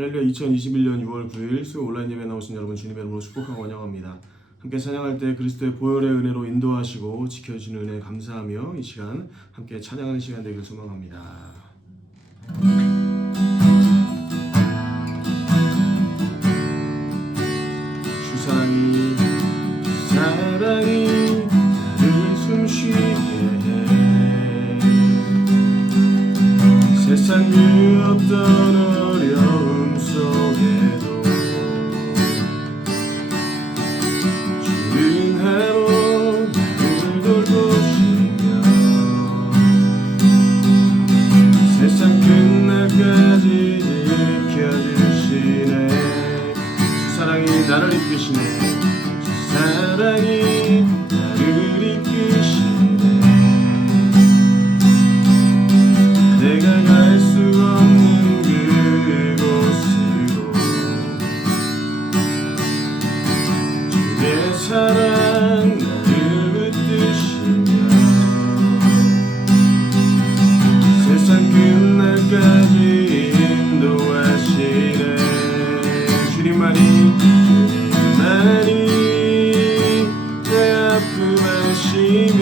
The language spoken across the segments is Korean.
할렐루야. 2021년 6월 9일 수요 온라인 예배 나오신 여러분 주님의 이름으로 축복하고 환영합니다. 함께 찬양할 때 그리스도의 보혈의 은혜로 인도하시고 지켜주시는 은혜 감사하며 이 시간 함께 찬양하는 시간 되길 소망합니다. 주사랑이 나를 숨쉬게 해. 세상 그 어떤 어려움 속에도 주는 해로 나를 돌보시며 세상 끝날까지 지켜주시네. 주 사랑이 나를 이끄시네. 주 사랑이 나를 이끄시네. 내가 갈 수 없는 그곳으로 주의 사랑 나를 붙드시며 세상 끝날까지 인도하시네. 주님만이 내 아픔 아시며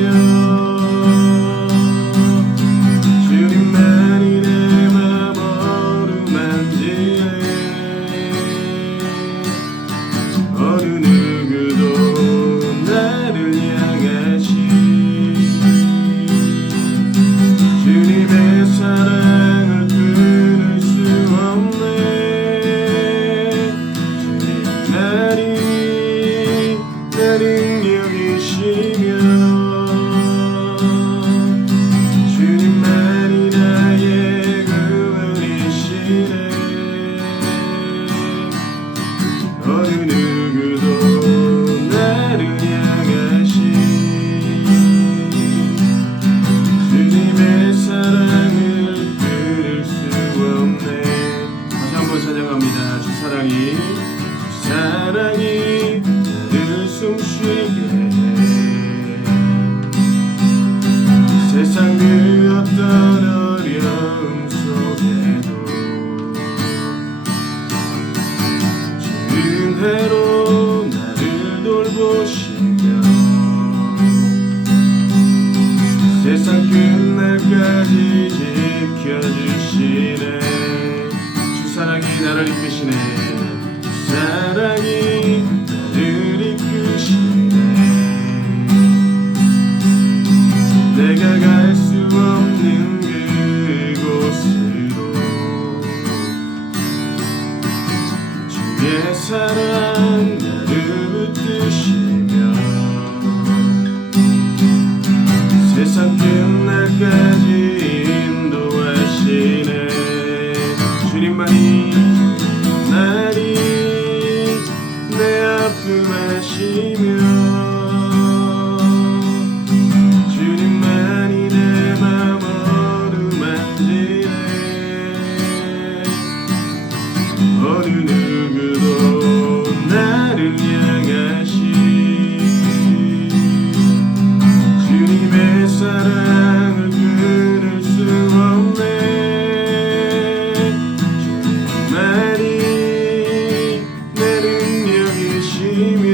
사랑이 나를 숨쉬게 해. 세상 그 어떤 어려움 속에도 주는 해로 나를 돌보시며 세상 끝날까지 지켜주시네. 주 사랑이 나를 이끄시네. 사랑이 나를 이끄시네. 내가 갈 수 없는 그곳으로 주의 사랑 나를 붙드시며 세상 끝날까지 인도하시네. 주님만이 내 아픔 아시며 주님만이 내 맘 어루만지네. 어느 누구도 나를 향하시 주님의 사랑을 끊을 수 없네. 주님만이 내 능력이시며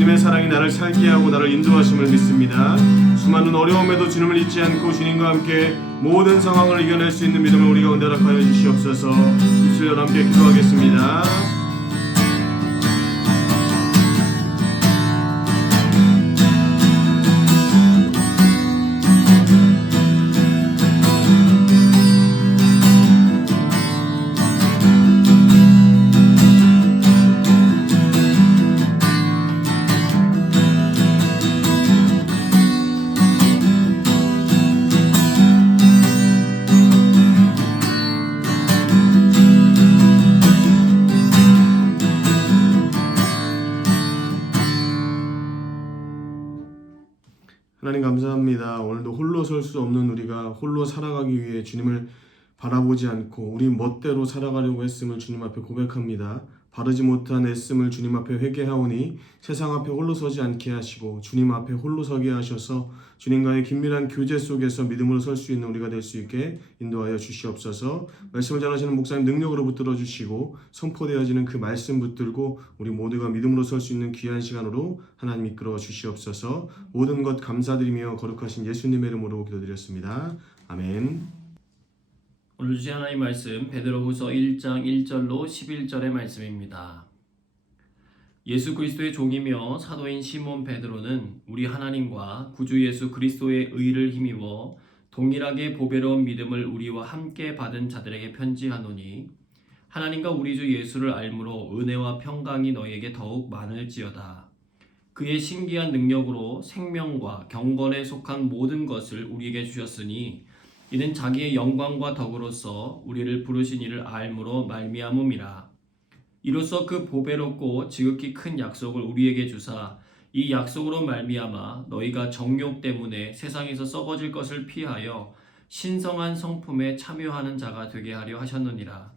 주님의 사랑이 나를 살게 하고 나를 인도하심을 믿습니다. 수많은 어려움에도 주님을 잊지 않고 주님과 함께 모든 상황을 이겨낼 수 있는 믿음을 우리 가운데 허락하여 주시옵소서. 입술로 함께 기도하겠습니다. 하나님 감사합니다. 오늘도 홀로 설 수 없는 우리가 홀로 살아가기 위해 주님을 바라보지 않고 우리 멋대로 살아가려고 했음을 주님 앞에 고백합니다. 바르지 못한 애씀을 주님 앞에 회개하오니 세상 앞에 홀로 서지 않게 하시고 주님 앞에 홀로 서게 하셔서 주님과의 긴밀한 교제 속에서 믿음으로 설 수 있는 우리가 될 수 있게 인도하여 주시옵소서. 말씀을 전하시는 목사님 능력으로 붙들어 주시고 선포되어지는 그 말씀 붙들고 우리 모두가 믿음으로 설 수 있는 귀한 시간으로 하나님 이끌어 주시옵소서. 모든 것 감사드리며 거룩하신 예수님의 이름으로 기도드렸습니다. 아멘. 오늘 주신 하나님 말씀 베드로후서 1장 1절로 11절의 말씀입니다. 예수 그리스도의 종이며 사도인 시몬 베드로는 우리 하나님과 구주 예수 그리스도의 의를 힘입어 동일하게 보배로운 믿음을 우리와 함께 받은 자들에게 편지하노니 하나님과 우리 주 예수를 알므로 은혜와 평강이 너희에게 더욱 많을지어다. 그의 신기한 능력으로 생명과 경건에 속한 모든 것을 우리에게 주셨으니 이는 자기의 영광과 덕으로서 우리를 부르신 이를 알므로 말미암음이라. 이로써 그 보배롭고 지극히 큰 약속을 우리에게 주사 이 약속으로 말미암아 너희가 정욕 때문에 세상에서 썩어질 것을 피하여 신성한 성품에 참여하는 자가 되게 하려 하셨느니라.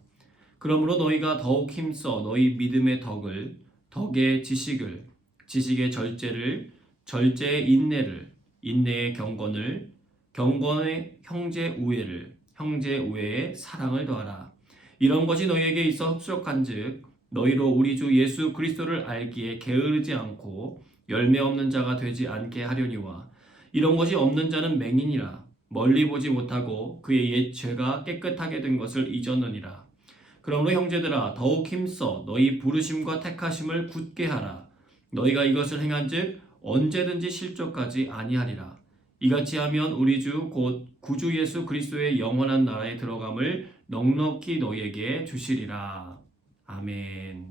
그러므로 너희가 더욱 힘써 너희 믿음의 덕을, 덕의 지식을, 지식의 절제를, 절제의 인내를, 인내의 경건을, 경건의 형제 우애를, 형제 우애의 사랑을 더하라. 이런 것이 너희에게 있어 흡족한즉 너희로 우리 주 예수 그리스도를 알기에 게으르지 않고 열매 없는 자가 되지 않게 하려니와 이런 것이 없는 자는 맹인이라 멀리 보지 못하고 그의 옛 죄가 깨끗하게 된 것을 잊었느니라. 그러므로 형제들아 더욱 힘써 너희 부르심과 택하심을 굳게 하라. 너희가 이것을 행한즉 언제든지 실족하지 아니하리라. 이같이 하면 우리 주 곧 구주 예수 그리스도의 영원한 나라에 들어감을 넉넉히 너희에게 주시리라. 아멘.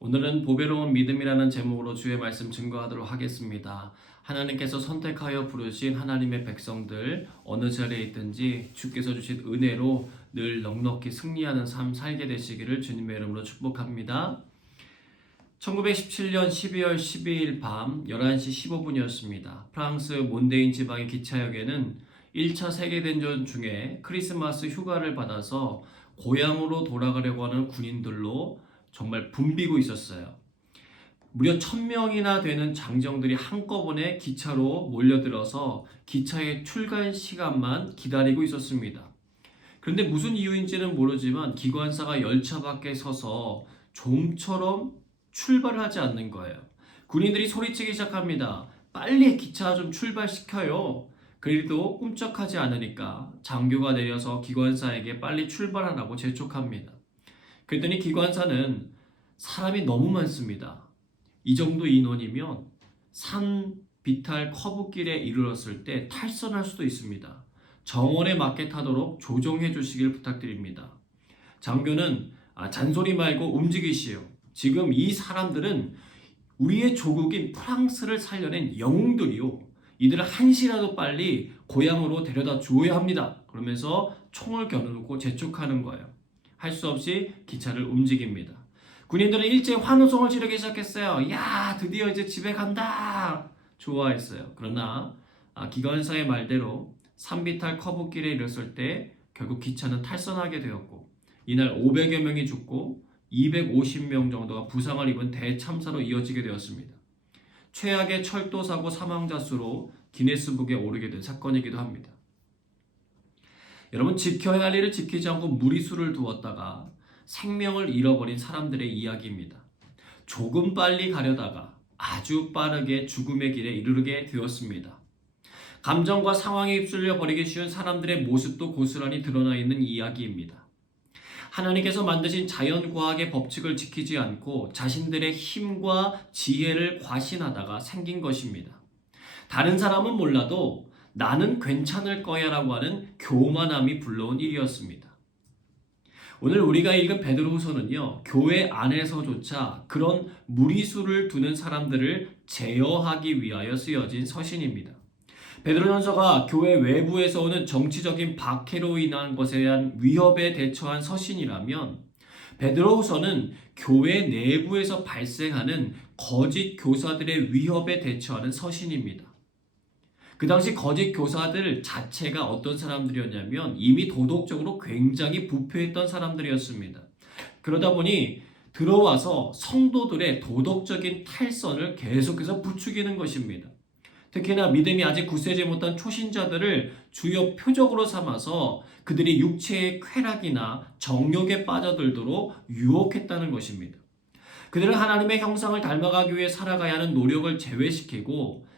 오늘은 보배로운 믿음이라는 제목으로 주의 말씀 증거하도록 하겠습니다. 하나님께서 선택하여 부르신 하나님의 백성들 어느 자리에 있든지 주께서 주신 은혜로 늘 넉넉히 승리하는 삶 살게 되시기를 주님의 이름으로 축복합니다. 1917년 12월 12일 밤 11시 15분이었습니다. 프랑스 몬데인 지방의 기차역에는 1차 세계대전 중에 크리스마스 휴가를 받아서 고향으로 돌아가려고 하는 군인들로 정말 붐비고 있었어요. 무려 1000명이나 되는 장정들이 한꺼번에 기차로 몰려들어서 기차의 출발 시간만 기다리고 있었습니다. 그런데 무슨 이유인지는 모르지만 기관사가 열차 밖에 서서 좀처럼 출발을 하지 않는 거예요. 군인들이 소리치기 시작합니다. 빨리 기차 좀 출발시켜요. 그래도 꿈쩍하지 않으니까 장교가 내려서 기관사에게 빨리 출발하라고 재촉합니다. 그랬더니 기관사는 사람이 너무 많습니다. 이 정도 인원이면 산 비탈 커브길에 이르렀을 때 탈선할 수도 있습니다. 정원에 맞게 타도록 조정해 주시길 부탁드립니다. 장교는 잔소리 말고 움직이시오. 지금 이 사람들은 우리의 조국인 프랑스를 살려낸 영웅들이요. 이들을 한시라도 빨리 고향으로 데려다 주어야 합니다. 그러면서 총을 겨누고 재촉하는 거예요. 할 수 없이 기차를 움직입니다. 군인들은 일제히 환호성을 지르기 시작했어요. 야, 드디어 이제 집에 간다. 좋아했어요. 그러나 기관사의 말대로 산비탈 커브길에 이르렀을 때 결국 기차는 탈선하게 되었고 이날 500여 명이 죽고 250명 정도가 부상을 입은 대참사로 이어지게 되었습니다. 최악의 철도사고 사망자 수로 기네스북에 오르게 된 사건이기도 합니다. 여러분, 지켜야 할 일을 지키지 않고 무리수를 두었다가 생명을 잃어버린 사람들의 이야기입니다. 조금 빨리 가려다가 아주 빠르게 죽음의 길에 이르게 되었습니다. 감정과 상황에 휩쓸려 버리기 쉬운 사람들의 모습도 고스란히 드러나 있는 이야기입니다. 하나님께서 만드신 자연과학의 법칙을 지키지 않고 자신들의 힘과 지혜를 과신하다가 생긴 것입니다. 다른 사람은 몰라도 나는 괜찮을 거야 라고 하는 교만함이 불러온 일이었습니다. 오늘 우리가 읽은 베드로후서는요, 교회 안에서조차 그런 무리수를 두는 사람들을 제어하기 위하여 쓰여진 서신입니다. 베드로전서가 교회 외부에서 오는 정치적인 박해로 인한 것에 대한 위협에 대처한 서신이라면, 베드로후서는 교회 내부에서 발생하는 거짓 교사들의 위협에 대처하는 서신입니다. 그 당시 거짓 교사들 자체가 어떤 사람들이었냐면 이미 도덕적으로 굉장히 부패했던 사람들이었습니다. 그러다 보니 들어와서 성도들의 도덕적인 탈선을 계속해서 부추기는 것입니다. 특히나 믿음이 아직 굳세지 못한 초신자들을 주요 표적으로 삼아서 그들이 육체의 쾌락이나 정욕에 빠져들도록 유혹했다는 것입니다. 그들은 하나님의 형상을 닮아가기 위해 살아가야 하는 노력을 제외시키고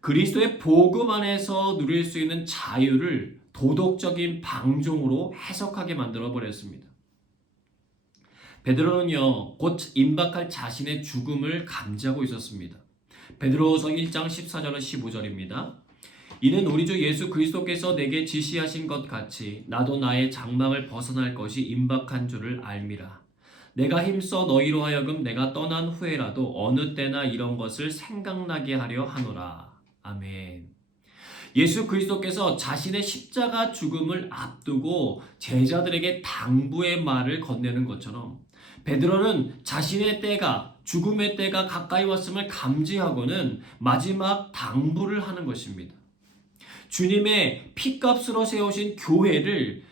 그리스도의 복음 안에서 누릴 수 있는 자유를 도덕적인 방종으로 해석하게 만들어 버렸습니다. 베드로는요, 곧 임박할 자신의 죽음을 감지하고 있었습니다. 베드로후서 1장 14절과 15절입니다. 이는 우리 주 예수 그리스도께서 내게 지시하신 것 같이 나도 나의 장막을 벗어날 것이 임박한 줄을 알미라. 내가 힘써 너희로 하여금 내가 떠난 후에라도 어느 때나 이런 것을 생각나게 하려 하노라. 아멘. 예수 그리스도께서 자신의 십자가 죽음을 앞두고 제자들에게 당부의 말을 건네는 것처럼 베드로는 자신의 때가, 죽음의 때가 가까이 왔음을 감지하고는 마지막 당부를 하는 것입니다. 주님의 피값으로 세우신 교회를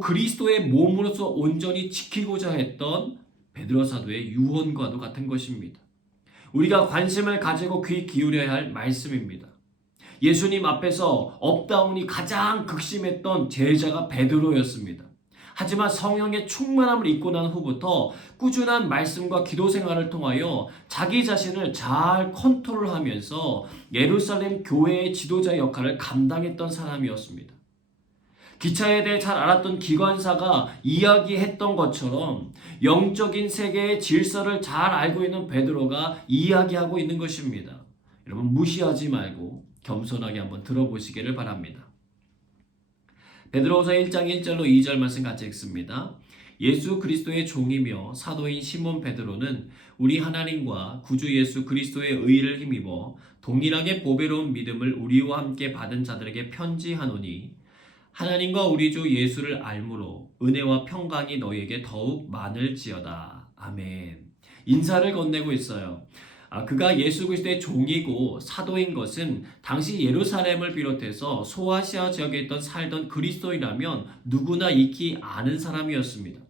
그리스도의 몸으로서 온전히 지키고자 했던 베드로 사도의 유언과도 같은 것입니다. 우리가 관심을 가지고 귀 기울여야 할 말씀입니다. 예수님 앞에서 업다운이 가장 극심했던 제자가 베드로였습니다. 하지만 성령의 충만함을 입고 난 후부터 꾸준한 말씀과 기도 생활을 통하여 자기 자신을 잘 컨트롤하면서 예루살렘 교회의 지도자 역할을 감당했던 사람이었습니다. 기차에 대해 잘 알았던 기관사가 이야기했던 것처럼 영적인 세계의 질서를 잘 알고 있는 베드로가 이야기하고 있는 것입니다. 여러분 무시하지 말고 겸손하게 한번 들어보시기를 바랍니다. 베드로후서 1장 1절로 2절 말씀 같이 읽습니다. 예수 그리스도의 종이며 사도인 시몬 베드로는 우리 하나님과 구주 예수 그리스도의 의를 힘입어 동일하게 보배로운 믿음을 우리와 함께 받은 자들에게 편지하노니 하나님과 우리 주 예수를 알므로 은혜와 평강이 너희에게 더욱 많을지어다. 아멘. 인사를 건네고 있어요. 그가 예수 그리스도의 종이고 사도인 것은 당시 예루살렘을 비롯해서 소아시아 지역에 살던 그리스도인이라면 누구나 익히 아는 사람이었습니다.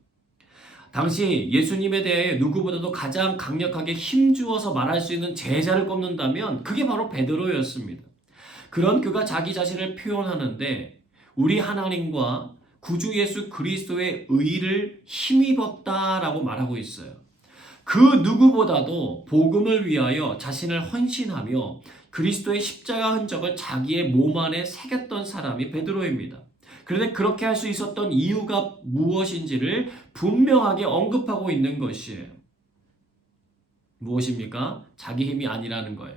당시 예수님에 대해 누구보다도 가장 강력하게 힘주어서 말할 수 있는 제자를 꼽는다면 그게 바로 베드로였습니다. 그런 그가 자기 자신을 표현하는데 우리 하나님과 구주 예수 그리스도의 의를 힘입었다라고 말하고 있어요. 그 누구보다도 복음을 위하여 자신을 헌신하며 그리스도의 십자가 흔적을 자기의 몸 안에 새겼던 사람이 베드로입니다. 그런데 그렇게 할 수 있었던 이유가 무엇인지를 분명하게 언급하고 있는 것이에요. 무엇입니까? 자기 힘이 아니라는 거예요.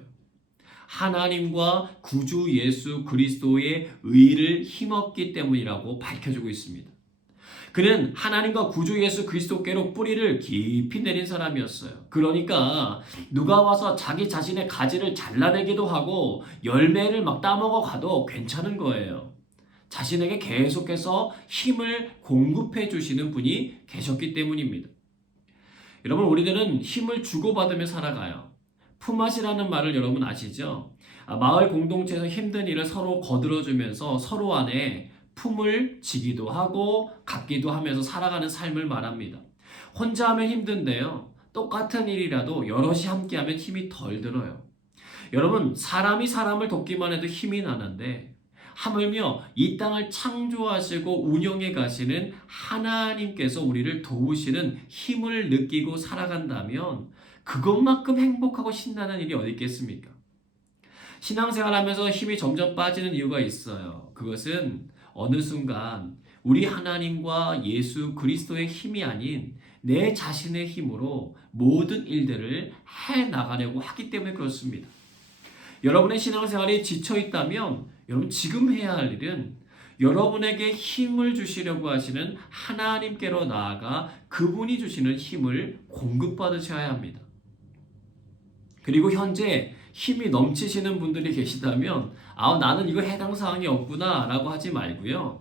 하나님과 구주 예수 그리스도의 의를 힘없기 때문이라고 밝혀주고 있습니다. 그는 하나님과 구주 예수 그리스도께로 뿌리를 깊이 내린 사람이었어요. 그러니까 누가 와서 자기 자신의 가지를 잘라내기도 하고 열매를 막 따먹어 가도 괜찮은 거예요. 자신에게 계속해서 힘을 공급해 주시는 분이 계셨기 때문입니다. 여러분 우리들은 힘을 주고받으며 살아가요. 품앗이라는 말을 여러분 아시죠? 마을 공동체에서 힘든 일을 서로 거들어주면서 서로 안에 품을 지기도 하고 갖기도 하면서 살아가는 삶을 말합니다. 혼자 하면 힘든데요. 똑같은 일이라도 여럿이 함께하면 힘이 덜 들어요. 여러분 사람이 사람을 돕기만 해도 힘이 나는데 하물며 이 땅을 창조하시고 운영해 가시는 하나님께서 우리를 도우시는 힘을 느끼고 살아간다면 그것만큼 행복하고 신나는 일이 어디 있겠습니까? 신앙생활하면서 힘이 점점 빠지는 이유가 있어요. 그것은 어느 순간 우리 하나님과 예수 그리스도의 힘이 아닌 내 자신의 힘으로 모든 일들을 해 나가려고 하기 때문에 그렇습니다. 여러분의 신앙생활이 지쳐 있다면 여러분 지금 해야 할 일은 여러분에게 힘을 주시려고 하시는 하나님께로 나아가 그분이 주시는 힘을 공급받으셔야 합니다. 그리고 현재 힘이 넘치시는 분들이 계시다면 나는 이거 해당 사항이 없구나 라고 하지 말고요.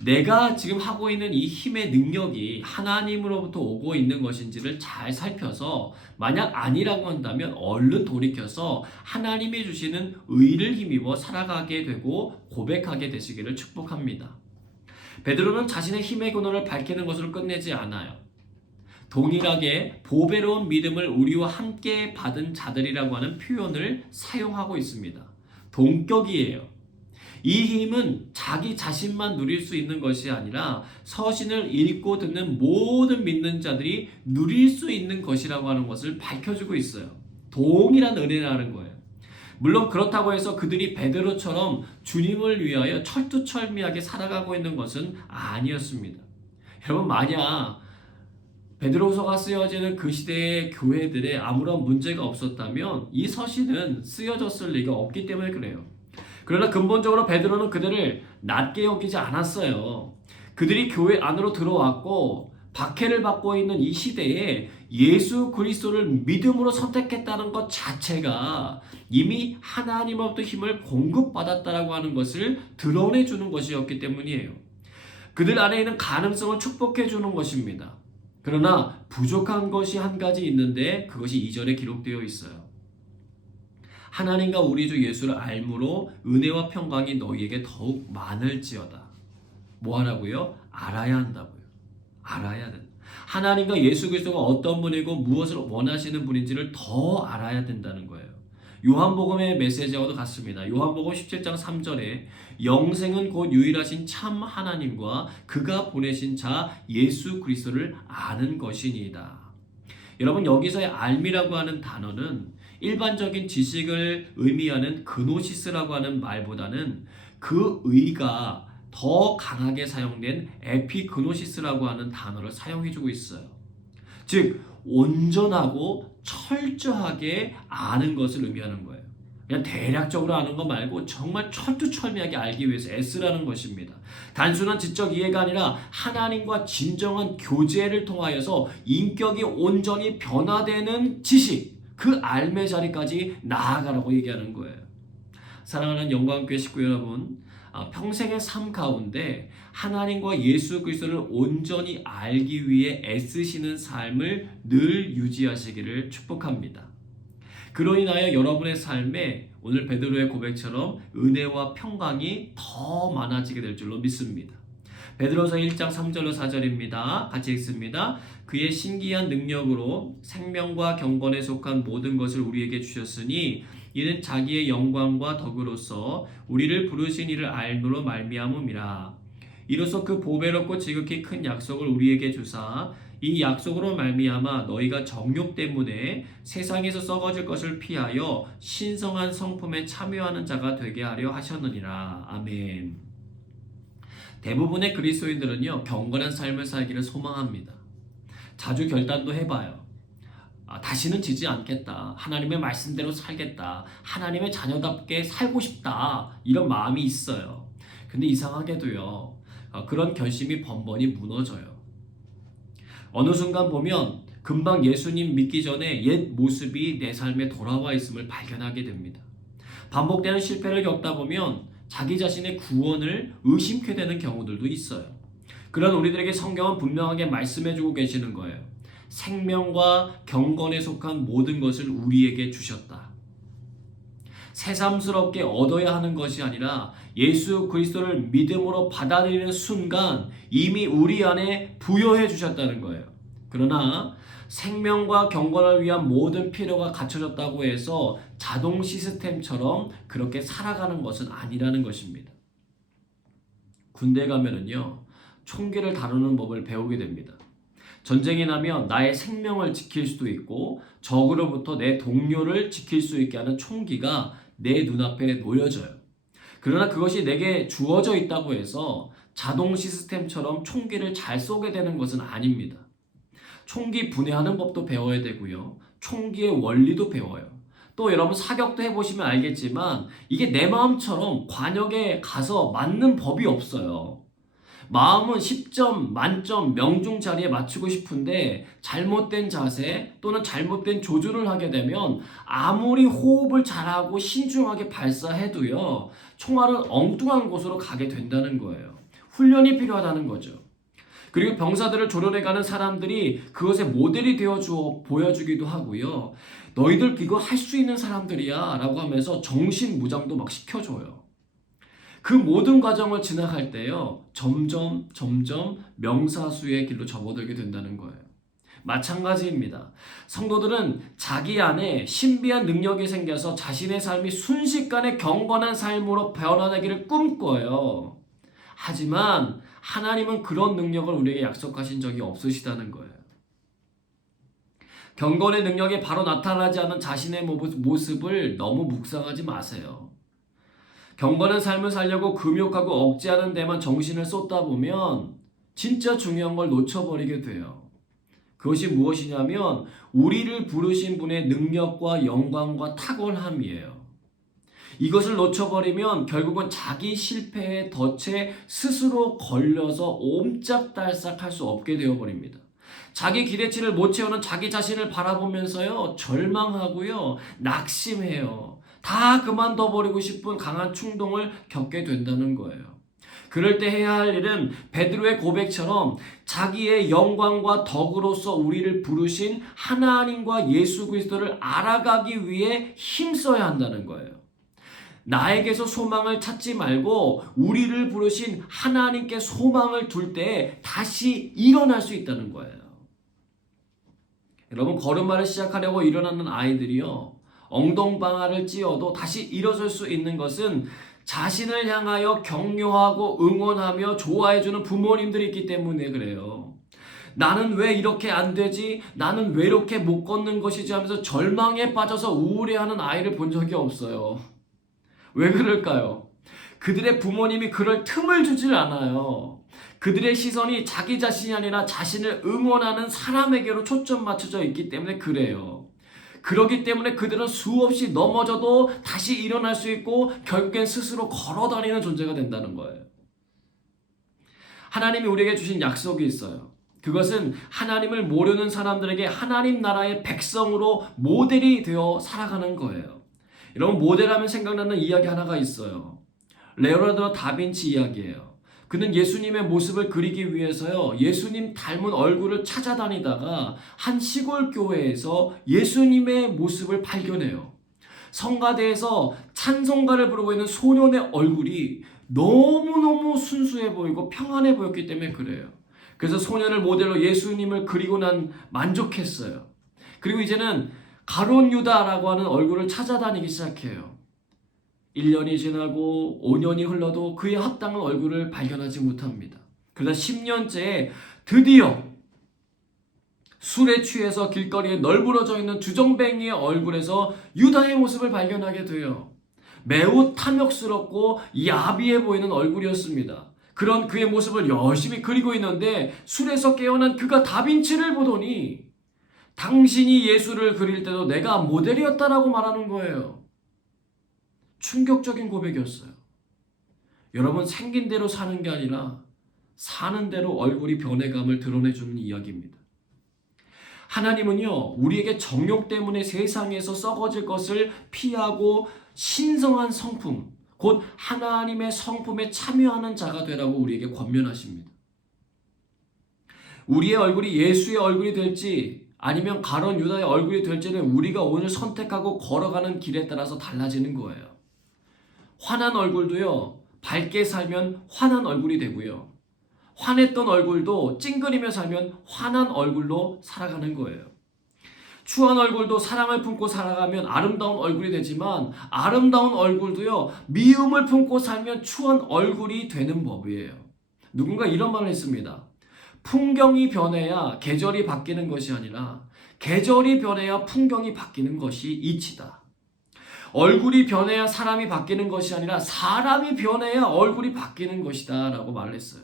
내가 지금 하고 있는 이 힘의 능력이 하나님으로부터 오고 있는 것인지를 잘 살펴서 만약 아니라고 한다면 얼른 돌이켜서 하나님이 주시는 의를 힘입어 살아가게 되고 고백하게 되시기를 축복합니다. 베드로는 자신의 힘의 근원을 밝히는 것으로 끝내지 않아요. 동일하게 보배로운 믿음을 우리와 함께 받은 자들이라고 하는 표현을 사용하고 있습니다. 동격이에요. 이 힘은 자기 자신만 누릴 수 있는 것이 아니라 서신을 읽고 듣는 모든 믿는 자들이 누릴 수 있는 것이라고 하는 것을 밝혀주고 있어요. 동일한 은혜라는 거예요. 물론 그렇다고 해서 그들이 베드로처럼 주님을 위하여 철두철미하게 살아가고 있는 것은 아니었습니다. 여러분, 만약 베드로후서가 쓰여지는 그 시대의 교회들에 아무런 문제가 없었다면 이 서신은 쓰여졌을 리가 없기 때문에 그래요. 그러나 근본적으로 베드로는 그들을 낮게 여기지 않았어요. 그들이 교회 안으로 들어왔고 박해를 받고 있는 이 시대에 예수 그리스도를 믿음으로 선택했다는 것 자체가 이미 하나님으로부터 힘을 공급받았다라고 하는 것을 드러내주는 것이었기 때문이에요. 그들 안에 있는 가능성을 축복해주는 것입니다. 그러나 부족한 것이 한 가지 있는데 그것이 2절에 기록되어 있어요. 하나님과 우리 주 예수를 알므로 은혜와 평강이 너희에게 더욱 많을지어다. 뭐 하라고요? 알아야 한다고요. 알아야 된다. 하나님과 예수 그리스도가 어떤 분이고 무엇을 원하시는 분인지를 더 알아야 된다는 거예요. 요한복음의 메시지와도 같습니다. 요한복음 17장 3절에 영생은 곧 유일하신 참 하나님과 그가 보내신 자 예수 그리스도를 아는 것이니이다. 여러분, 여기서의 알미라고 하는 단어는 일반적인 지식을 의미하는 그노시스라고 하는 말보다는 그 의가 더 강하게 사용된 에피그노시스라고 하는 단어를 사용해주고 있어요. 즉 온전하고 철저하게 아는 것을 의미하는 거예요. 그냥 대략적으로 아는 거 말고 정말 철두철미하게 알기 위해서 애쓰라는 것입니다. 단순한 지적 이해가 아니라 하나님과 진정한 교제를 통하여서 인격이 온전히 변화되는 지식, 그 알매 자리까지 나아가라고 얘기하는 거예요. 사랑하는 영광교회 식구 여러분, 평생의 삶 가운데 하나님과 예수 그리스도를 온전히 알기 위해 애쓰시는 삶을 늘 유지하시기를 축복합니다. 그로 인하여 여러분의 삶에 오늘 베드로의 고백처럼 은혜와 평강이 더 많아지게 될 줄로 믿습니다. 베드로서 1장 3절로 4절입니다. 같이 읽습니다. 그의 신기한 능력으로 생명과 경건에 속한 모든 것을 우리에게 주셨으니 이는 자기의 영광과 덕으로서 우리를 부르신 이를 알므로 말미암음이라. 이로써 그 보배롭고 지극히 큰 약속을 우리에게 주사 이 약속으로 말미암아 너희가 정욕 때문에 세상에서 썩어질 것을 피하여 신성한 성품에 참여하는 자가 되게 하려 하셨느니라. 아멘. 대부분의 그리스도인들은요, 경건한 삶을 살기를 소망합니다. 자주 결단도 해봐요. 다시는 지지 않겠다. 하나님의 말씀대로 살겠다. 하나님의 자녀답게 살고 싶다. 이런 마음이 있어요. 근데 이상하게도요, 그런 결심이 번번이 무너져요. 어느 순간 보면 금방 예수님 믿기 전에 옛 모습이 내 삶에 돌아와 있음을 발견하게 됩니다. 반복되는 실패를 겪다 보면 자기 자신의 구원을 의심케 되는 경우들도 있어요. 그런 우리들에게 성경은 분명하게 말씀해주고 계시는 거예요. 생명과 경건에 속한 모든 것을 우리에게 주셨다. 새삼스럽게 얻어야 하는 것이 아니라 예수 그리스도를 믿음으로 받아들이는 순간 이미 우리 안에 부여해 주셨다는 거예요. 그러나 생명과 경건을 위한 모든 필요가 갖춰졌다고 해서 자동 시스템처럼 그렇게 살아가는 것은 아니라는 것입니다. 군대 가면은요, 총기를 다루는 법을 배우게 됩니다. 전쟁이 나면 나의 생명을 지킬 수도 있고 적으로부터 내 동료를 지킬 수 있게 하는 총기가 내 눈앞에 놓여져요. 그러나 그것이 내게 주어져 있다고 해서 자동 시스템처럼 총기를 잘 쏘게 되는 것은 아닙니다. 총기 분해하는 법도 배워야 되고요. 총기의 원리도 배워요. 또 여러분 사격도 해보시면 알겠지만 이게 내 마음처럼 관역에 가서 맞는 법이 없어요. 마음은 10점, 만점, 명중 자리에 맞추고 싶은데 잘못된 자세 또는 잘못된 조준을 하게 되면 아무리 호흡을 잘하고 신중하게 발사해도요. 총알은 엉뚱한 곳으로 가게 된다는 거예요. 훈련이 필요하다는 거죠. 그리고 병사들을 조련해가는 사람들이 그것의 모델이 되어주어 보여주기도 하고요. 너희들 이거 할 수 있는 사람들이야 라고 하면서 정신무장도 막 시켜줘요. 그 모든 과정을 지나갈 때요. 점점 명사수의 길로 접어들게 된다는 거예요. 마찬가지입니다. 성도들은 자기 안에 신비한 능력이 생겨서 자신의 삶이 순식간에 경건한 삶으로 변화되기를 꿈꿔요. 하지만 하나님은 그런 능력을 우리에게 약속하신 적이 없으시다는 거예요. 경건의 능력이 바로 나타나지 않은 자신의 모습을 너무 묵상하지 마세요. 경건한 삶을 살려고 금욕하고 억제하는 데만 정신을 쏟다 보면 진짜 중요한 걸 놓쳐버리게 돼요. 그것이 무엇이냐면 우리를 부르신 분의 능력과 영광과 탁월함이에요. 이것을 놓쳐버리면 결국은 자기 실패에 덫에 스스로 걸려서 옴짝달싹할 수 없게 되어버립니다. 자기 기대치를 못 채우는 자기 자신을 바라보면서요 절망하고요 낙심해요. 다 그만둬버리고 싶은 강한 충동을 겪게 된다는 거예요. 그럴 때 해야 할 일은 베드로의 고백처럼 자기의 영광과 덕으로서 우리를 부르신 하나님과 예수 그리스도를 알아가기 위해 힘써야 한다는 거예요. 나에게서 소망을 찾지 말고 우리를 부르신 하나님께 소망을 둘 때 다시 일어날 수 있다는 거예요. 여러분 걸음마를 시작하려고 일어나는 아이들이요. 엉덩방아를 찧어도 다시 일어설 수 있는 것은 자신을 향하여 격려하고 응원하며 좋아해주는 부모님들이 있기 때문에 그래요. 나는 왜 이렇게 안 되지? 나는 왜 이렇게 못 걷는 것이지? 하면서 절망에 빠져서 우울해하는 아이를 본 적이 없어요. 왜 그럴까요? 그들의 부모님이 그럴 틈을 주질 않아요. 그들의 시선이 자기 자신이 아니라 자신을 응원하는 사람에게로 초점 맞춰져 있기 때문에 그래요. 그렇기 때문에 그들은 수없이 넘어져도 다시 일어날 수 있고 결국엔 스스로 걸어다니는 존재가 된다는 거예요. 하나님이 우리에게 주신 약속이 있어요. 그것은 하나님을 모르는 사람들에게 하나님 나라의 백성으로 모델이 되어 살아가는 거예요. 여러분 모델하면 생각나는 이야기 하나가 있어요. 레오나르도 다빈치 이야기예요. 그는 예수님의 모습을 그리기 위해서요. 예수님 닮은 얼굴을 찾아다니다가 한 시골 교회에서 예수님의 모습을 발견해요. 성가대에서 찬송가를 부르고 있는 소년의 얼굴이 너무너무 순수해 보이고 평안해 보였기 때문에 그래요. 그래서 소년을 모델로 예수님을 그리고 난 만족했어요. 그리고 이제는 가룟 유다라고 하는 얼굴을 찾아다니기 시작해요. 1년이 지나고 5년이 흘러도 그에 합당한 얼굴을 발견하지 못합니다. 그러다 10년째에 드디어 술에 취해서 길거리에 널브러져 있는 주정뱅이의 얼굴에서 유다의 모습을 발견하게 돼요. 매우 탐욕스럽고 야비해 보이는 얼굴이었습니다. 그런 그의 모습을 열심히 그리고 있는데 술에서 깨어난 그가 다빈치를 보더니 당신이 예수를 그릴 때도 내가 모델이었다라고 말하는 거예요. 충격적인 고백이었어요. 여러분 생긴 대로 사는 게 아니라 사는 대로 얼굴이 변해감을 드러내주는 이야기입니다. 하나님은요 우리에게 정욕 때문에 세상에서 썩어질 것을 피하고 신성한 성품 곧 하나님의 성품에 참여하는 자가 되라고 우리에게 권면하십니다. 우리의 얼굴이 예수의 얼굴이 될지 아니면 가룟 유다의 얼굴이 될지는 우리가 오늘 선택하고 걸어가는 길에 따라서 달라지는 거예요. 환한 얼굴도요 밝게 살면 환한 얼굴이 되고요. 화냈던 얼굴도 찡그리며 살면 환한 얼굴로 살아가는 거예요. 추한 얼굴도 사랑을 품고 살아가면 아름다운 얼굴이 되지만 아름다운 얼굴도요 미움을 품고 살면 추한 얼굴이 되는 법이에요. 누군가 이런 말을 했습니다. 풍경이 변해야 계절이 바뀌는 것이 아니라 계절이 변해야 풍경이 바뀌는 것이 이치다. 얼굴이 변해야 사람이 바뀌는 것이 아니라 사람이 변해야 얼굴이 바뀌는 것이다 라고 말을 했어요.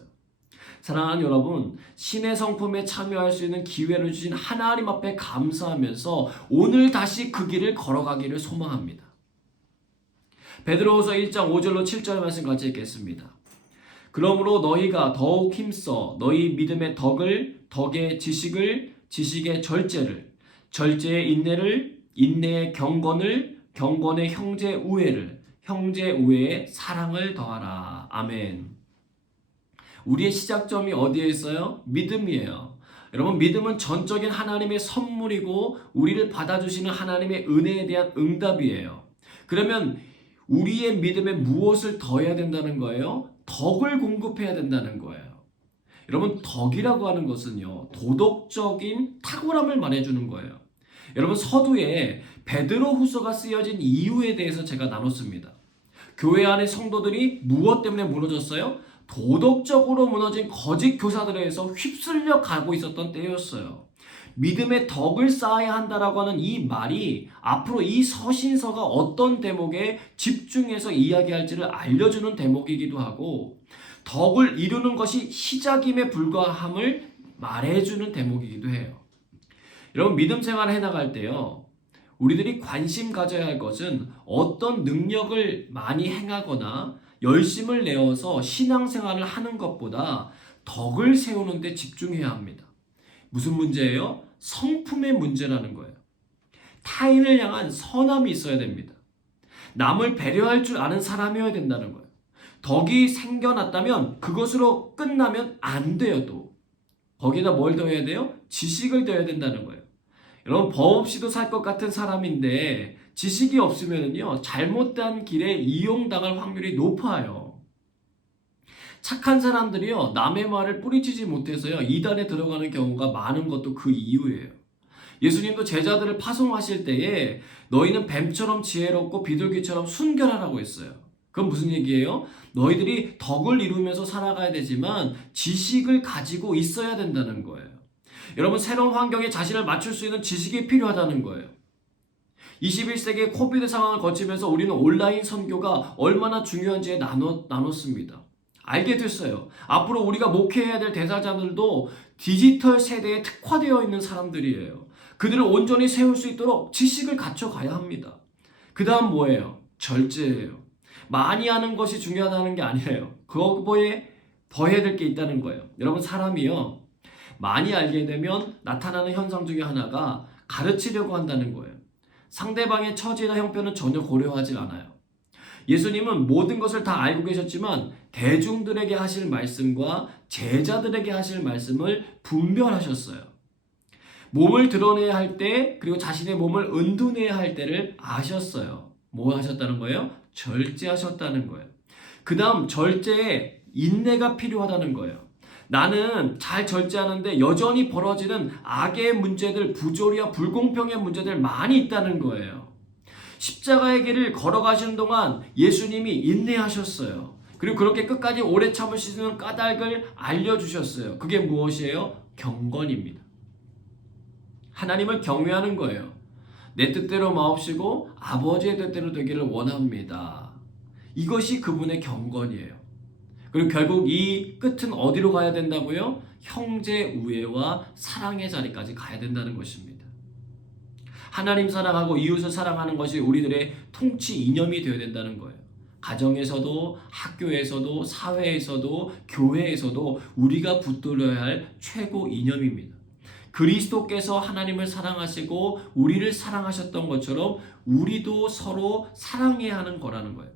사랑하는 여러분, 신의 성품에 참여할 수 있는 기회를 주신 하나님 앞에 감사하면서 오늘 다시 그 길을 걸어가기를 소망합니다. 베드로후서 1장 5절로 7절 말씀 같이 읽겠습니다. 그러므로 너희가 더욱 힘써 너희 믿음의 덕을, 덕의 지식을, 지식의 절제를, 절제의 인내를, 인내의 경건을, 경건의 형제 우애를, 형제 우애의 사랑을 더하라. 아멘. 우리의 시작점이 어디에 있어요? 믿음이에요. 여러분, 믿음은 전적인 하나님의 선물이고 우리를 받아주시는 하나님의 은혜에 대한 응답이에요. 그러면 우리의 믿음에 무엇을 더해야 된다는 거예요? 덕을 공급해야 된다는 거예요. 여러분, 덕이라고 하는 것은요, 도덕적인 탁월함을 말해주는 거예요. 여러분, 서두에 베드로후서가 쓰여진 이유에 대해서 제가 나눴습니다. 교회 안의 성도들이 무엇 때문에 무너졌어요? 도덕적으로 무너진 거짓 교사들에 의해서 휩쓸려 가고 있었던 때였어요. 믿음의 덕을 쌓아야 한다라고 하는 이 말이 앞으로 이 서신서가 어떤 대목에 집중해서 이야기할지를 알려주는 대목이기도 하고, 덕을 이루는 것이 시작임에 불과함을 말해주는 대목이기도 해요. 여러분, 믿음 생활을 해나갈 때요, 우리들이 관심 가져야 할 것은 어떤 능력을 많이 행하거나 열심을 내어서 신앙생활을 하는 것보다 덕을 세우는 데 집중해야 합니다. 무슨 문제예요? 성품의 문제라는 거예요. 타인을 향한 선함이 있어야 됩니다. 남을 배려할 줄 아는 사람이어야 된다는 거예요. 덕이 생겨났다면 그것으로 끝나면 안 돼요. 또 거기다 뭘 더해야 돼요? 지식을 더해야 된다는 거예요. 여러분, 법 없이도 살 것 같은 사람인데 지식이 없으면요, 잘못된 길에 이용당할 확률이 높아요. 착한 사람들이요, 남의 말을 뿌리치지 못해서요, 이단에 들어가는 경우가 많은 것도 그 이유예요. 예수님도 제자들을 파송하실 때에 너희는 뱀처럼 지혜롭고 비둘기처럼 순결하라고 했어요. 그건 무슨 얘기예요? 너희들이 덕을 이루면서 살아가야 되지만 지식을 가지고 있어야 된다는 거예요. 여러분, 새로운 환경에 자신을 맞출 수 있는 지식이 필요하다는 거예요. 21세기의 코비드 상황을 거치면서 우리는 온라인 선교가 얼마나 중요한지에 나눴습니다. 알게 됐어요. 앞으로 우리가 목회해야 될 대사자들도 디지털 세대에 특화되어 있는 사람들이에요. 그들을 온전히 세울 수 있도록 지식을 갖춰가야 합니다. 그 다음 뭐예요? 절제예요. 많이 아는 것이 중요하다는 게 아니에요. 그거에 더해야 될 게 있다는 거예요. 여러분, 사람이요, 많이 알게 되면 나타나는 현상 중에 하나가 가르치려고 한다는 거예요. 상대방의 처지나 형편은 전혀 고려하지 않아요. 예수님은 모든 것을 다 알고 계셨지만 대중들에게 하실 말씀과 제자들에게 하실 말씀을 분별하셨어요. 몸을 드러내야 할 때, 그리고 자신의 몸을 은둔해야 할 때를 아셨어요. 뭐 하셨다는 거예요? 절제하셨다는 거예요. 그 다음 절제에 인내가 필요하다는 거예요. 나는 잘 절제하는데 여전히 벌어지는 악의 문제들, 부조리와 불공평의 문제들 많이 있다는 거예요. 십자가의 길을 걸어가시는 동안 예수님이 인내하셨어요. 그리고 그렇게 끝까지 오래 참을 수 있는 까닭을 알려주셨어요. 그게 무엇이에요? 경건입니다. 하나님을 경외하는 거예요. 내 뜻대로 마옵시고 아버지의 뜻대로 되기를 원합니다. 이것이 그분의 경건이에요. 그리고 결국 이 끝은 어디로 가야 된다고요? 형제 우애와 사랑의 자리까지 가야 된다는 것입니다. 하나님 사랑하고 이웃을 사랑하는 것이 우리들의 통치 이념이 되어야 된다는 거예요. 가정에서도, 학교에서도, 사회에서도, 교회에서도 우리가 붙들어야 할 최고 이념입니다. 그리스도께서 하나님을 사랑하시고 우리를 사랑하셨던 것처럼 우리도 서로 사랑해야 하는 거라는 거예요.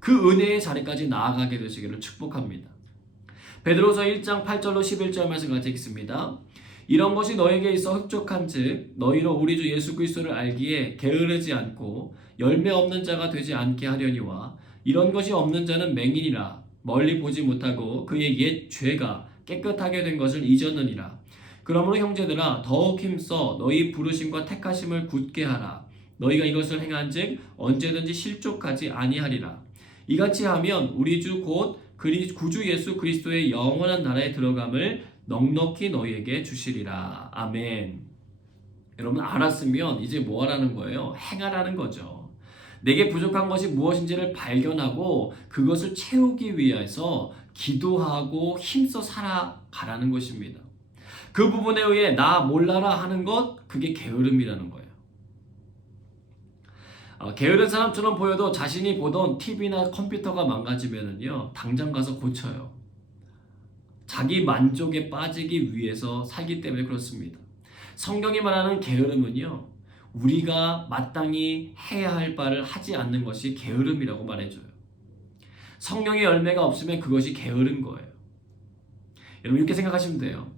그 은혜의 자리까지 나아가게 되시기를 축복합니다. 베드로서 1장 8절로 11절 말씀 같이 읽습니다. 이런 것이 너에게 있어 흡족한즉 너희로 우리 주 예수 그리스도를 알기에 게으르지 않고 열매 없는 자가 되지 않게 하려니와 이런 것이 없는 자는 맹인이라 멀리 보지 못하고 그의 옛 죄가 깨끗하게 된 것을 잊었느니라. 그러므로 형제들아 더욱 힘써 너희 부르심과 택하심을 굳게 하라. 너희가 이것을 행한즉 언제든지 실족하지 아니하리라. 이같이 하면 우리 주 곧 구주 예수 그리스도의 영원한 나라에 들어감을 넉넉히 너희에게 주시리라. 아멘. 여러분 알았으면 이제 뭐 하라는 거예요? 행하라는 거죠. 내게 부족한 것이 무엇인지를 발견하고 그것을 채우기 위해서 기도하고 힘써 살아가라는 것입니다. 그 부분에 의해 나 몰라라 하는 것, 그게 게으름이라는 거예요. 게으른 사람처럼 보여도 자신이 보던 TV나 컴퓨터가 망가지면은요, 당장 가서 고쳐요. 자기 만족에 빠지기 위해서 살기 때문에 그렇습니다. 성경이 말하는 게으름은요, 우리가 마땅히 해야 할 바를 하지 않는 것이 게으름이라고 말해줘요. 성령의 열매가 없으면 그것이 게으른 거예요. 여러분 이렇게 생각하시면 돼요.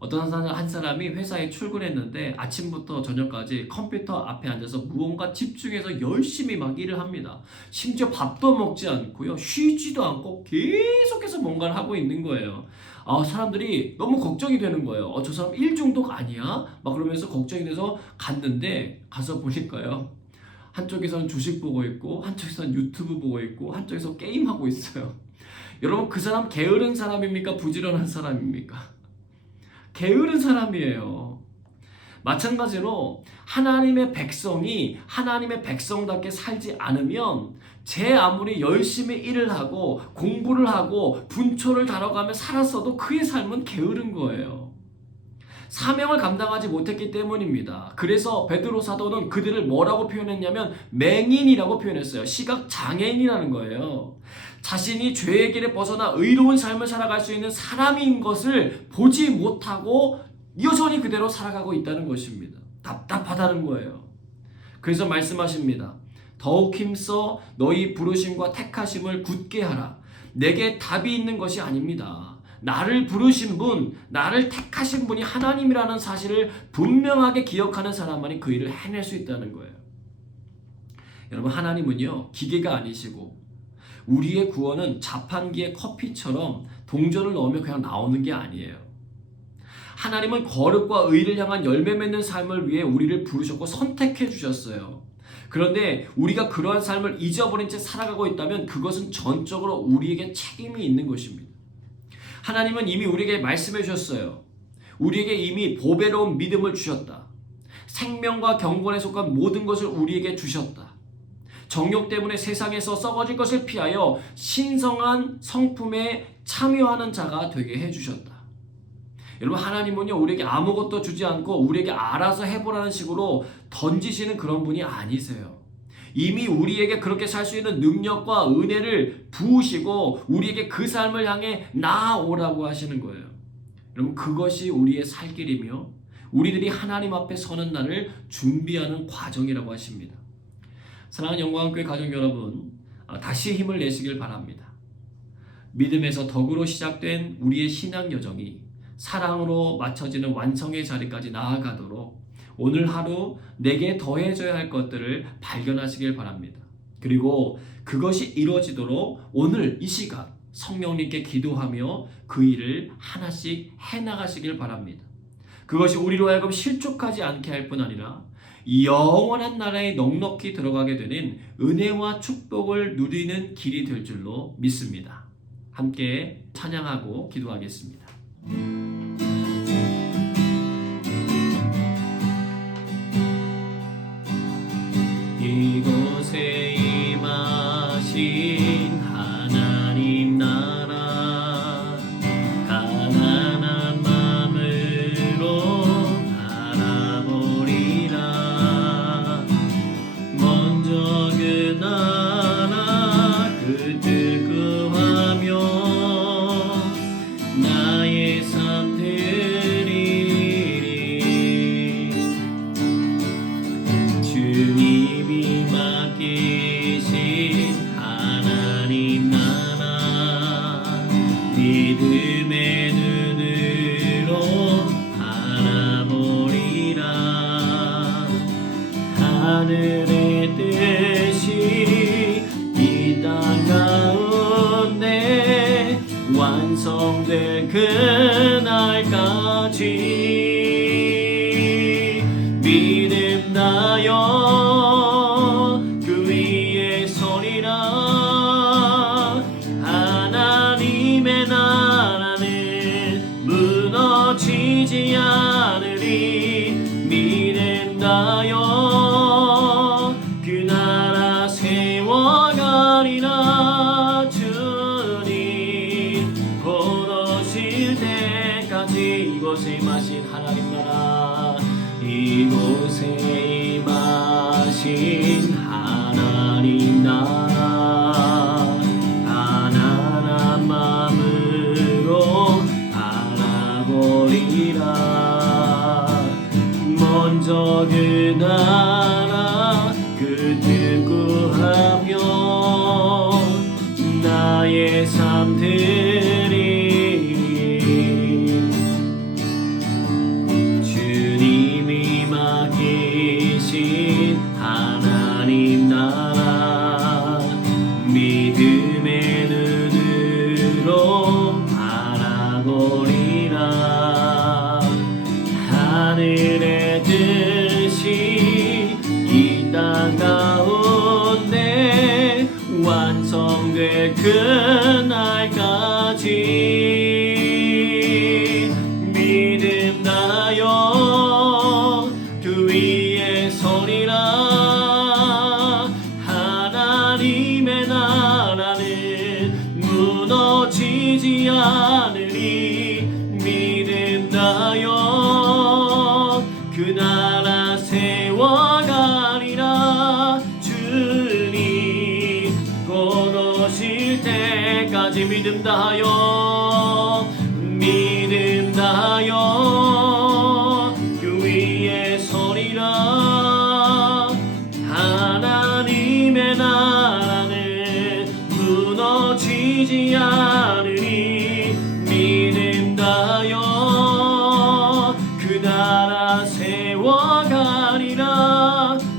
어떤 한 사람이 회사에 출근했는데 아침부터 저녁까지 컴퓨터 앞에 앉아서 무언가 집중해서 열심히 막 일을 합니다. 심지어 밥도 먹지 않고요, 쉬지도 않고 계속해서 뭔가를 하고 있는 거예요. 사람들이 너무 걱정이 되는 거예요. 저 사람 일 중독 아니야? 막 그러면서 걱정이 돼서 갔는데, 가서 보니까요, 한쪽에서는 주식 보고 있고 한쪽에서는 유튜브 보고 있고 한쪽에서 게임하고 있어요. 여러분 그 사람 게으른 사람입니까? 부지런한 사람입니까? 게으른 사람이에요. 마찬가지로 하나님의 백성이 하나님의 백성답게 살지 않으면 제 아무리 열심히 일을 하고 공부를 하고 분초를 다뤄가며 살았어도 그의 삶은 게으른 거예요. 사명을 감당하지 못했기 때문입니다. 그래서 베드로 사도는 그들을 뭐라고 표현했냐면 맹인이라고 표현했어요. 시각장애인이라는 거예요. 자신이 죄의 길에 벗어나 의로운 삶을 살아갈 수 있는 사람인 것을 보지 못하고 여전히 그대로 살아가고 있다는 것입니다. 답답하다는 거예요. 그래서 말씀하십니다. 더욱 힘써 너희 부르심과 택하심을 굳게 하라. 내게 답이 있는 것이 아닙니다. 나를 부르신 분, 나를 택하신 분이 하나님이라는 사실을 분명하게 기억하는 사람만이 그 일을 해낼 수 있다는 거예요. 여러분 하나님은요, 기계가 아니시고 우리의 구원은 자판기에 커피처럼 동전을 넣으면 그냥 나오는 게 아니에요. 하나님은 거룩과 의를 향한 열매 맺는 삶을 위해 우리를 부르셨고 선택해 주셨어요. 그런데 우리가 그러한 삶을 잊어버린 채 살아가고 있다면 그것은 전적으로 우리에게 책임이 있는 것입니다. 하나님은 이미 우리에게 말씀해 주셨어요. 우리에게 이미 보배로운 믿음을 주셨다. 생명과 경건에 속한 모든 것을 우리에게 주셨다. 정욕 때문에 세상에서 썩어질 것을 피하여 신성한 성품에 참여하는 자가 되게 해주셨다. 여러분 하나님은요, 우리에게 아무것도 주지 않고 우리에게 알아서 해보라는 식으로 던지시는 그런 분이 아니세요. 이미 우리에게 그렇게 살 수 있는 능력과 은혜를 부으시고 우리에게 그 삶을 향해 나아오라고 하시는 거예요. 여러분 그것이 우리의 살 길이며 우리들이 하나님 앞에 서는 날을 준비하는 과정이라고 하십니다. 사랑하는 영광교회 가족 여러분, 다시 힘을 내시길 바랍니다. 믿음에서 덕으로 시작된 우리의 신앙 여정이 사랑으로 맞춰지는 완성의 자리까지 나아가도록 오늘 하루 내게 더해져야 할 것들을 발견하시길 바랍니다. 그리고 그것이 이루어지도록 오늘 이 시간 성령님께 기도하며 그 일을 하나씩 해나가시길 바랍니다. 그것이 우리로 하여금 실족하지 않게 할 뿐 아니라 영원한 나라에 넉넉히 들어가게 되는 은혜와 축복을 누리는 길이 될 줄로 믿습니다. 함께 찬양하고 기도하겠습니다. 이곳에 임하신 하나님 나라 가난한 마음으로 바라보리라. 먼저 그 나라 그 뜻 구하며 나의 삶 드리리. 주님이 맡기신 하나님 나라 믿음의 눈으로 바라보리라. 하늘의 뜻이 이 땅 가운데 완성될 그날까지 믿음 다여 그 위에 서리라. 하나님의 나라는 무너지리라. 이곳에 임하신 하나님 나라 이곳에 임하신 하나님 나라 가난한 마음으로 바라보리라 먼저 그 나라 그 뜻 구하며 나의 삶들이 주님이 맡기신 하나님 나라 믿음의 눈으로 바라보리라 하늘의 뜻이 이 땅 가운데 완성될 그날까지 믿음 다여 그 위에 서리라 하나님의 나라는 무너지지 않으리 믿음 다여 그 나라 세워가리라 주님 곧 오실 때까지 믿음 다하여 그 위에 서리라 하나님의 나라는 무너지지 않으리 믿음 다하여 그 나라 세워가리라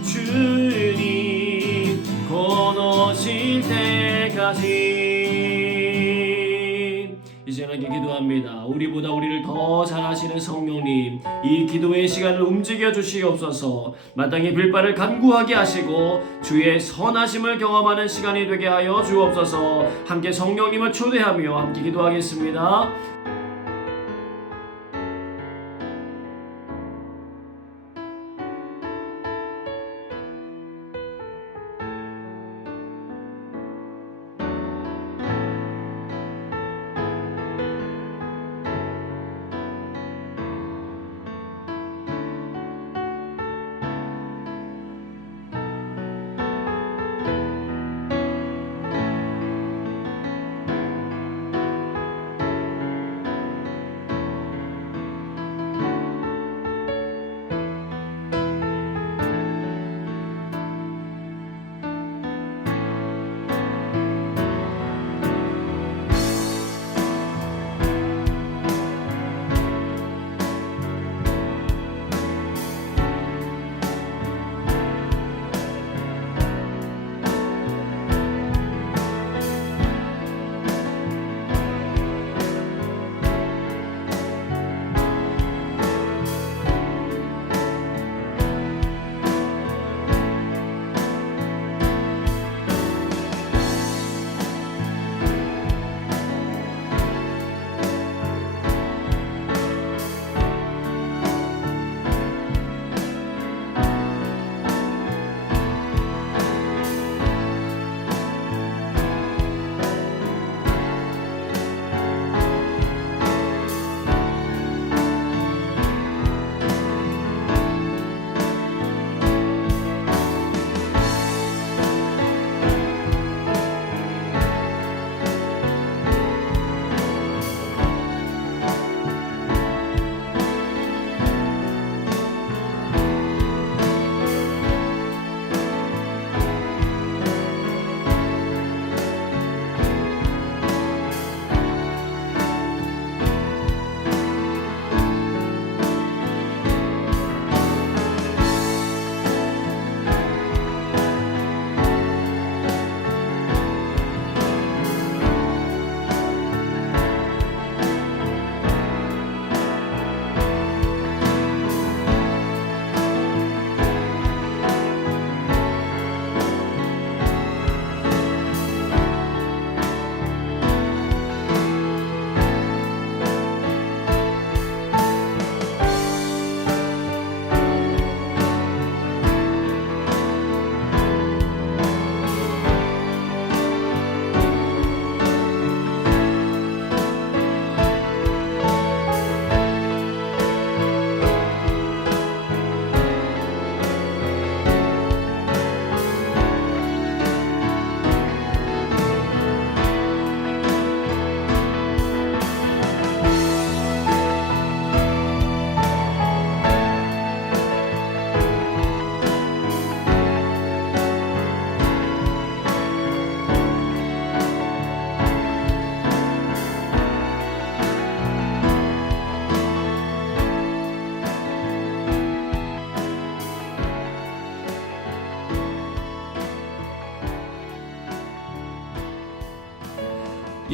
주님 곧 오실 때까지 이제는 기도합니다. 우리보다 우리를 더 잘하시는 성령님 이 기도의 시간을 움직여 주시옵소서 마땅히 빌바를 간구하게 하시고 주의 선하심을 경험하는 시간이 되게 하여 주옵소서 함께 성령님을 초대하며 함께 기도하겠습니다.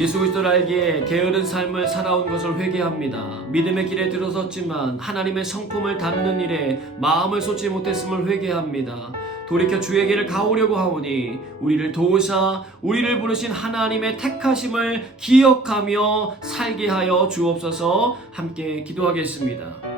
예수 그리스도를 알기에 게으른 삶을 살아온 것을 회개합니다. 믿음의 길에 들어섰지만 하나님의 성품을 담는 일에 마음을 쏟지 못했음을 회개합니다. 돌이켜 주의 길을 가오려고 하오니 우리를 도우사 우리를 부르신 하나님의 택하심을 기억하며 살게 하여 주옵소서. 함께 기도하겠습니다.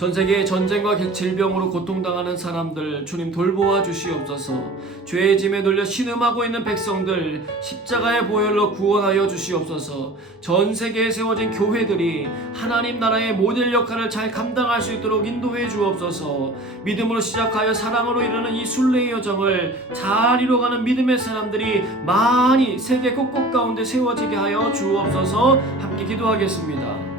전 세계의 전쟁과 질병으로 고통당하는 사람들 주님 돌보아 주시옵소서. 죄의 짐에 눌려 신음하고 있는 백성들 십자가의 보혈로 구원하여 주시옵소서. 전 세계에 세워진 교회들이 하나님 나라의 모델 역할을 잘 감당할 수 있도록 인도해 주옵소서. 믿음으로 시작하여 사랑으로 이루는 이 순례의 여정을 잘 이뤄가는 믿음의 사람들이 많이 세계 곳곳 가운데 세워지게 하여 주옵소서. 함께 기도하겠습니다.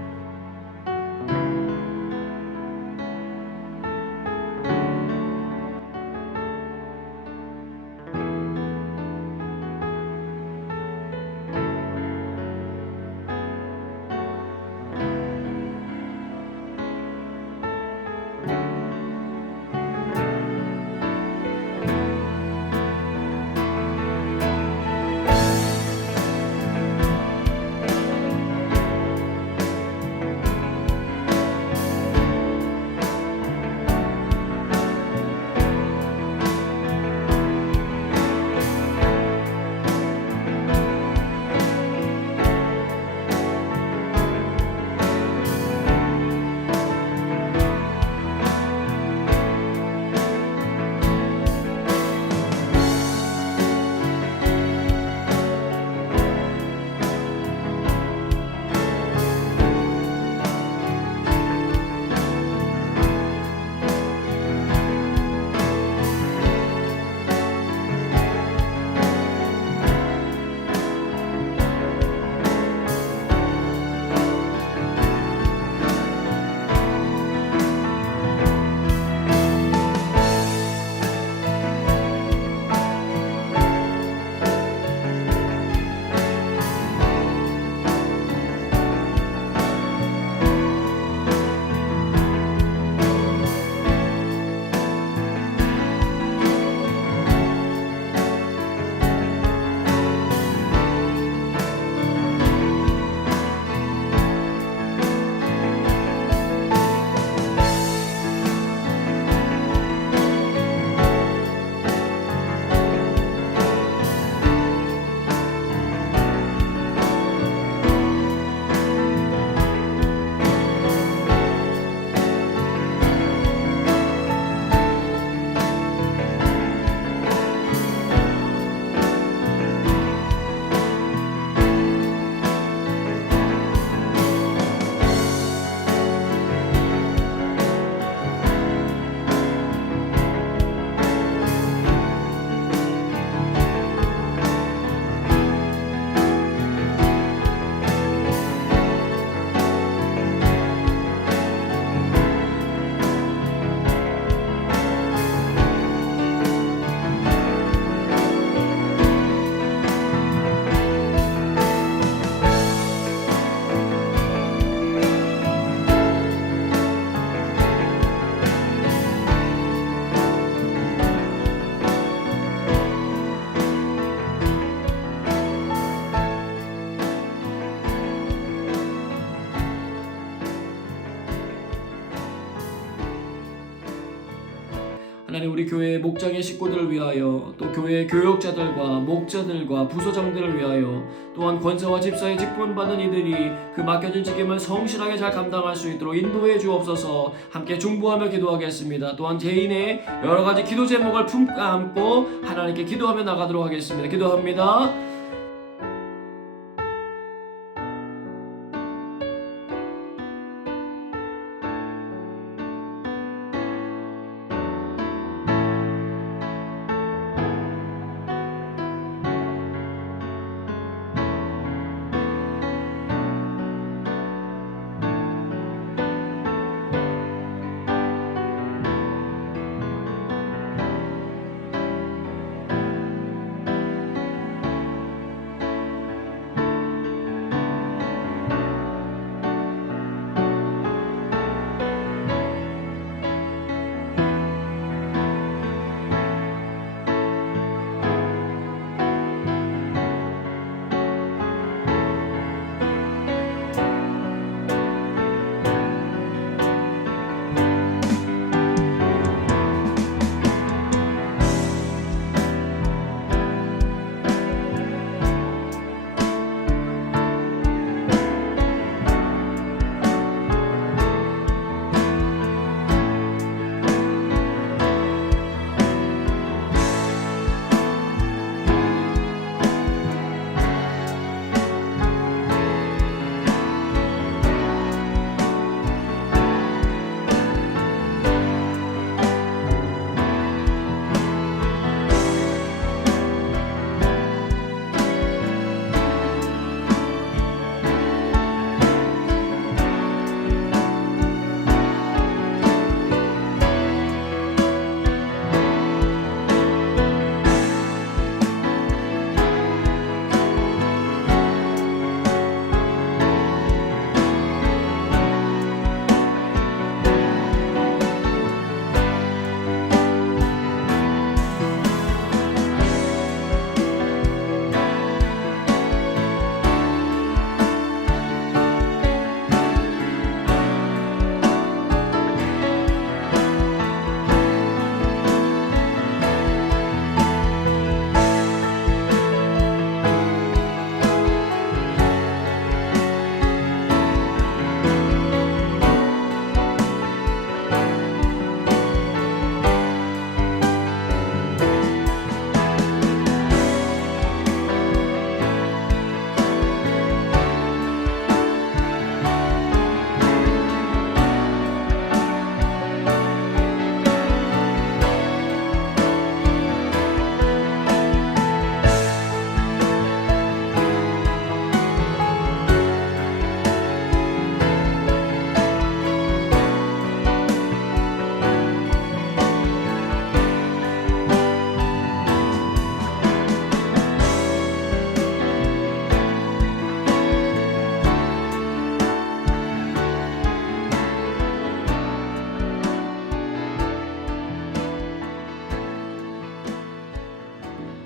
하나님 우리 교회의 목장의 식구들을 위하여 또 교회의 교역자들과 목자들과 부소장들을 위하여 또한 권사와 집사의 직분 받는 이들이 그 맡겨진 책임을 성실하게 잘 감당할 수 있도록 인도해 주옵소서. 함께 중보하며 기도하겠습니다. 또한 개인의 여러 가지 기도 제목을 품고 안고 하나님께 기도하며 나가도록 하겠습니다. 기도합니다.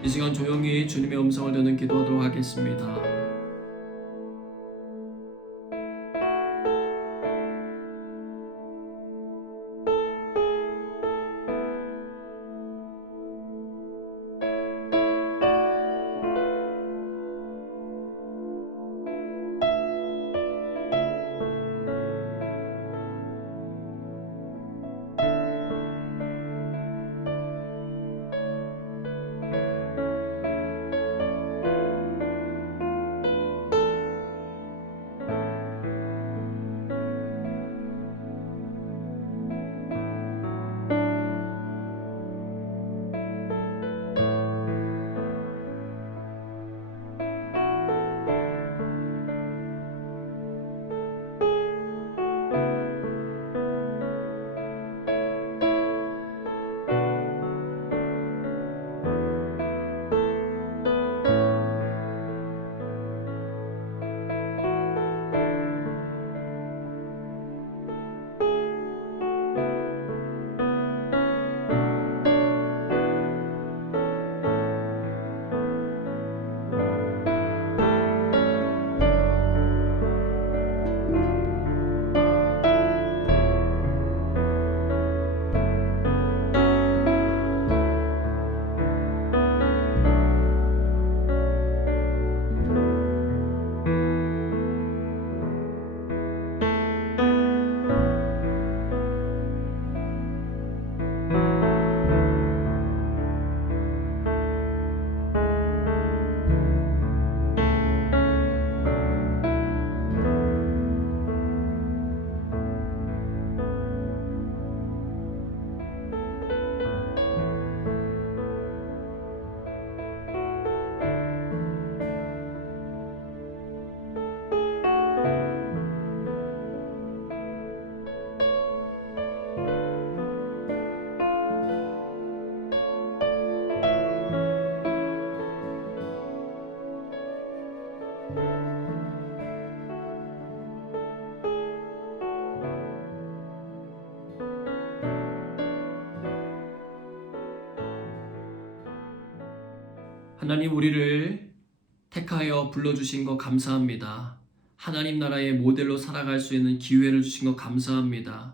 이 시간 조용히 주님의 음성을 듣는 기도하도록 하겠습니다. 하나님, 우리를 택하여 불러주신 것 감사합니다. 하나님 나라의 모델로 살아갈 수 있는 기회를 주신 것 감사합니다.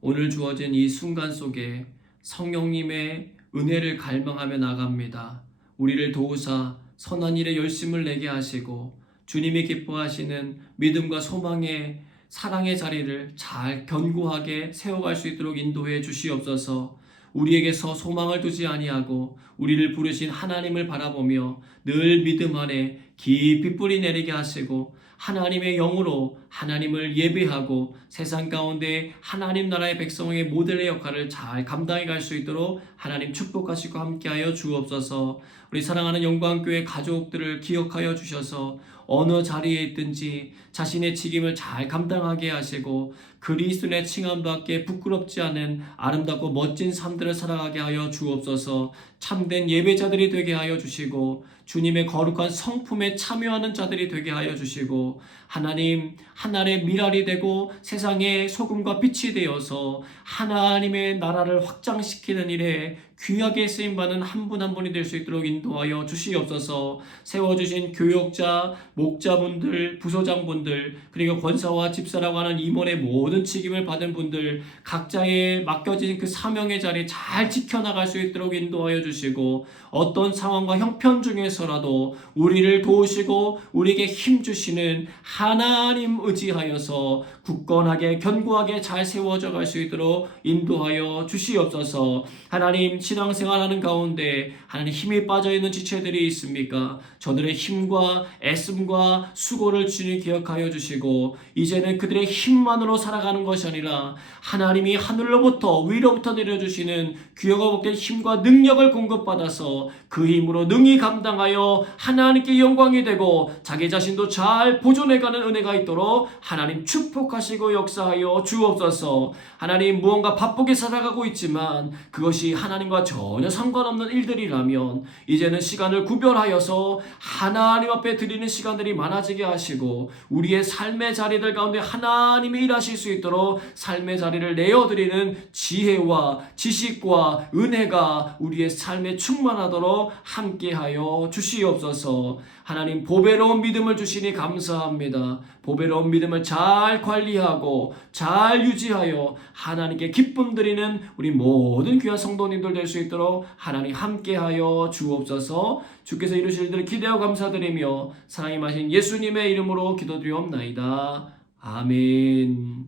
오늘 주어진 이 순간 속에 성령님의 은혜를 갈망하며 나갑니다. 우리를 도우사 선한 일에 열심을 내게 하시고 주님이 기뻐하시는 믿음과 소망의 사랑의 자리를 잘 견고하게 세워갈 수 있도록 인도해 주시옵소서. 우리에게서 소망을 두지 아니하고 우리를 부르신 하나님을 바라보며 늘 믿음 안에 깊이 뿌리 내리게 하시고 하나님의 영으로 하나님을 예배하고 세상 가운데 하나님 나라의 백성의 모델의 역할을 잘 감당해 갈 수 있도록 하나님 축복하시고 함께하여 주옵소서. 우리 사랑하는 영광교회 가족들을 기억하여 주셔서 어느 자리에 있든지 자신의 책임을 잘 감당하게 하시고 그리스도의 칭함받게 부끄럽지 않은 아름답고 멋진 삶들을 살아가게 하여 주옵소서. 참된 예배자들이 되게 하여 주시고 주님의 거룩한 성품에 참여하는 자들이 되게 하여 주시고 하나님 하늘의 미랄이 되고 세상의 소금과 빛이 되어서 하나님의 나라를 확장시키는 일에 귀하게 쓰임받는 한 분 한 분이 될 수 있도록 인도하여 주시옵소서. 세워주신 교역자, 목자분들, 부소장분들 그리고 권사와 집사라고 하는 임원의 모든 책임을 받은 분들 각자의 맡겨진 그 사명의 자리 잘 지켜나갈 수 있도록 인도하여 주시고 어떤 상황과 형편 중에서라도 우리를 도우시고 우리에게 힘주시는 하나님 의지하여서 굳건하게 견고하게 잘 세워져 갈 수 있도록 인도하여 주시옵소서. 하나님 신앙생활하는 가운데 하나님 힘이 빠져있는 지체들이 있습니까? 저들의 힘과 애씀과 수고를 주님 기억하여 주시고 이제는 그들의 힘만으로 살아가는 것이 아니라 하나님이 하늘로부터 위로부터 내려주시는 귀하고 복된 힘과 능력을 공급받아서 그 힘으로 능히 감당하여 하나님께 영광이 되고 자기 자신도 잘 보존해가는 은혜가 있도록 하나님 축복하시고 역사하여 주옵소서. 하나님 무언가 바쁘게 살아가고 있지만 그것이 하나님과 전혀 상관없는 일들이라면 이제는 시간을 구별하여서 하나님 앞에 드리는 시간들이 많아지게 하시고 우리의 삶의 자리들 가운데 하나님이 일하실 수 있도록 삶의 자리를 내어드리는 지혜와 지식과 은혜가 우리의 삶에 충만하도록 함께하여 주시옵소서. 하나님 보배로운 믿음을 주시니 감사합니다. 보배로운 믿음을 잘 관리하고 잘 유지하여 하나님께 기쁨 드리는 우리 모든 귀한 성도님들 될 수 있도록 하나님 함께하여 주옵소서. 주께서 이루실 일들을 기대하고 감사드리며 사랑이 마신 예수님의 이름으로 기도드리옵나이다. 아멘.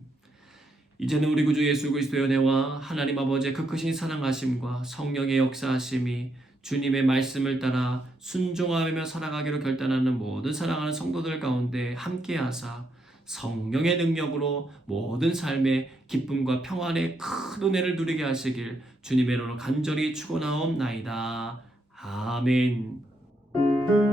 이제는 우리 구주 예수 그리스도의 은혜와 하나님 아버지의 그 크신 사랑하심과 성령의 역사하심이 주님의 말씀을 따라 순종하며 살아가기로 결단하는 모든 사랑하는 성도들 가운데 함께하사 성령의 능력으로 모든 삶의 기쁨과 평안의 큰 은혜를 누리게 하시길 주님의 이름으로 간절히 축원하옵나이다. 아멘.